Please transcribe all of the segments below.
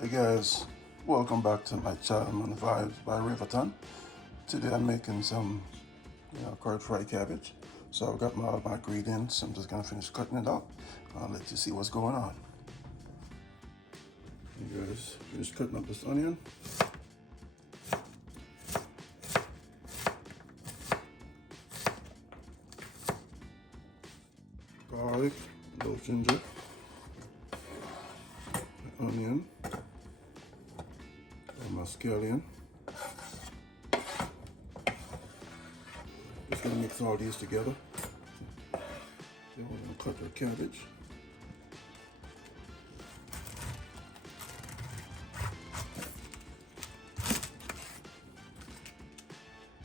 Hey guys, welcome back to my channel on Vibes by Riverton. Today I'm making some curd fried cabbage. So I've got all my ingredients. I'm just gonna finish cutting it up. I'll let you see what's going on. You guys finish cutting up this onion. Garlic, a little ginger, onion, and my scallion. Just gonna mix all these together. Then we're gonna cut our cabbage.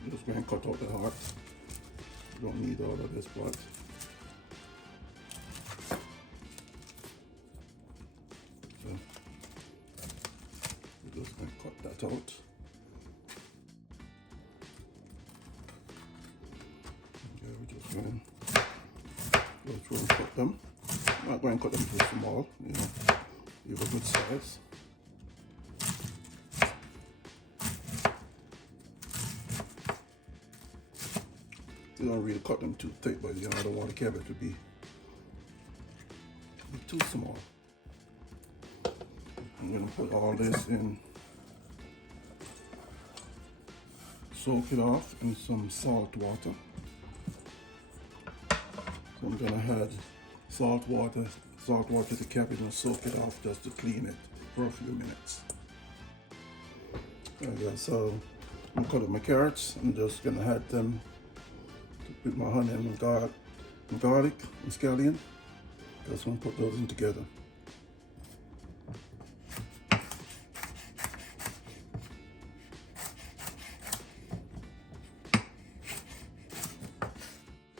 I'm just gonna cut out the heart. You don't need all of this part. So we're just gonna cut that out. Okay, we're just going to go through and cut them. I'm not going to cut them too small, leave a good size. You don't really cut them too thick, but I don't want the cabbage to be too small. I'm going to put all this in, soak it off in some salt water. So I'm going to add salt water to the cabbage and soak it off just to clean it for a few minutes. Okay, so I'm cutting my carrots. I'm just going to add them with my onion and garlic and scallion. Just going to put those in together.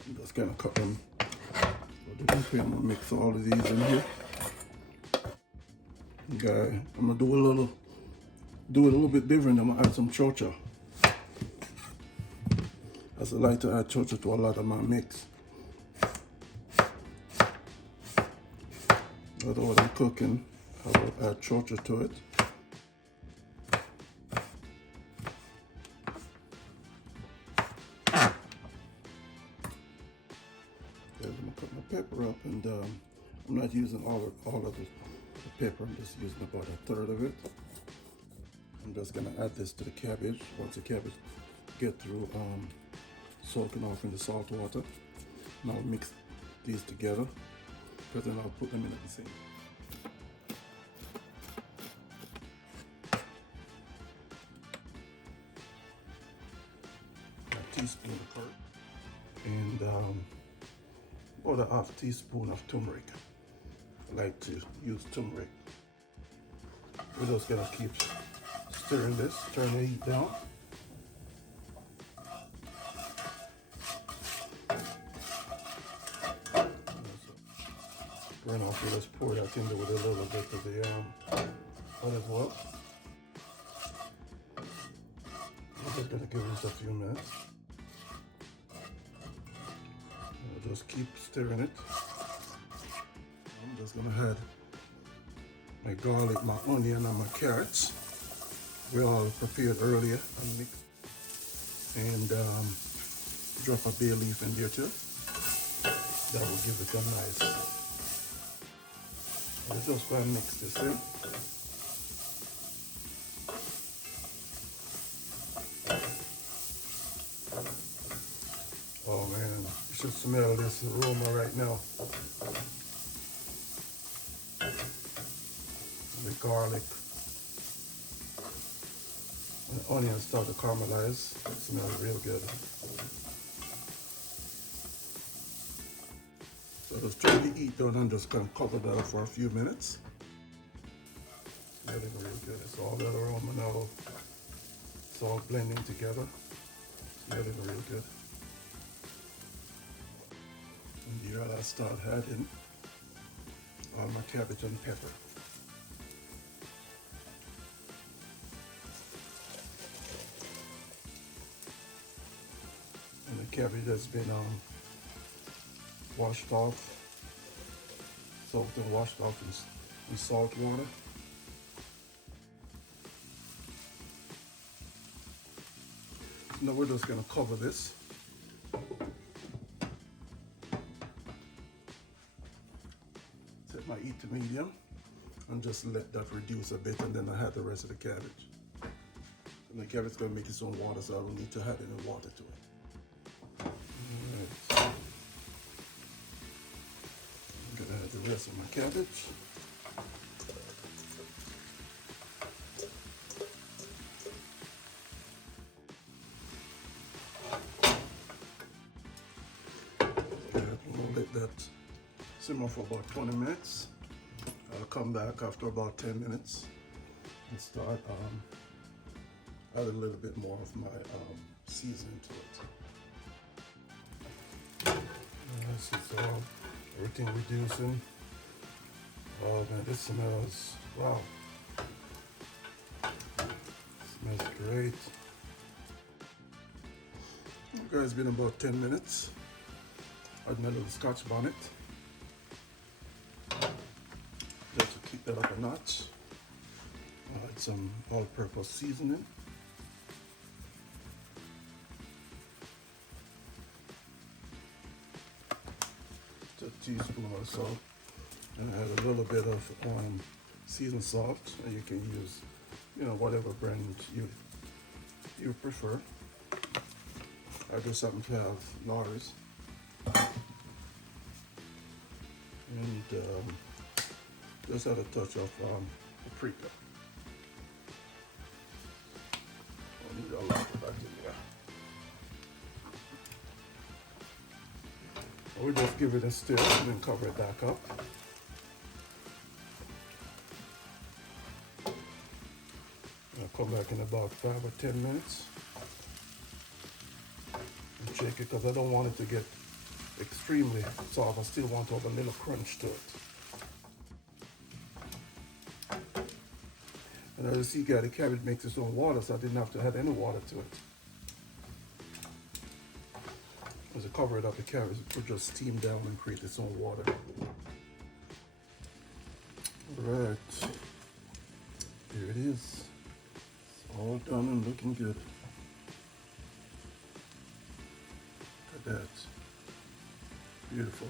I'm just going to cut them. So I'm going to mix all of these in here. Okay, I'm going to do it a little bit different. I'm going to add some chocha. As I like to add chocha to a lot of my mix. Although I'm cooking, I will add chocha to it. I'm going to put my pepper up, and I'm not using all of the pepper. I'm just using about a third of it. I'm just going to add this to the cabbage. Once the cabbage get through soaking off in the salt water, and I'll mix these together, because then I'll put them in at the same. A teaspoon of curd and about a half teaspoon of turmeric. I like to use turmeric. We're just gonna keep stirring this, turn the heat down. Burn off, let's pour that in there with a little bit of the olive oil. I'm just gonna give this a few minutes. I'll just keep stirring it. I'm just gonna add my garlic, my onion, and my carrots. We all prepared earlier and mixed. And drop a bay leaf in there too. That will give it a nice. I'm just going to mix this in. Oh man, you should smell this aroma right now. The garlic and the onions start to caramelize. It smells real good. So just turn the heat down and just kind of cover that up for a few minutes. Smelling real good. It's all that aroma now. It's all blending together. Smelling real good. And here I start adding all my cabbage and pepper. And the cabbage has been washed off, soaked and washed off in salt water. Now we're just going to cover this. Set my heat to medium and just let that reduce a bit, and then I add the rest of the cabbage. And the cabbage is going to make its own water, so I don't need to add any water to it. Alright. I'm going to add the rest of my cabbage. We'll let that simmer for about 20 minutes. I'll come back after about 10 minutes and start add a little bit more of my seasoning to it. This is everything reducing. Oh man, this smells, wow. Smells great. Okay, it's been about 10 minutes. Add my little Scotch bonnet. Just to keep that up a notch. Add some all-purpose seasoning. Just a teaspoon or so. And add a little bit of seasoned salt. And you can use, whatever brand you prefer. I just happen to have Lars. And just add a touch of paprika. I need a lot of that in there. We'll just give it a stir and then cover it back up. I'll come back in about 5 or 10 minutes and shake it, because I don't want it to get extremely soft. I still want to have a little crunch to it. And as you see, the cabbage makes its own water, so I didn't have to add any water to it. As I cover it up, the cabbage will just steam down and create its own water. Alright, here it is. It's all done and looking good. Look at that. Beautiful.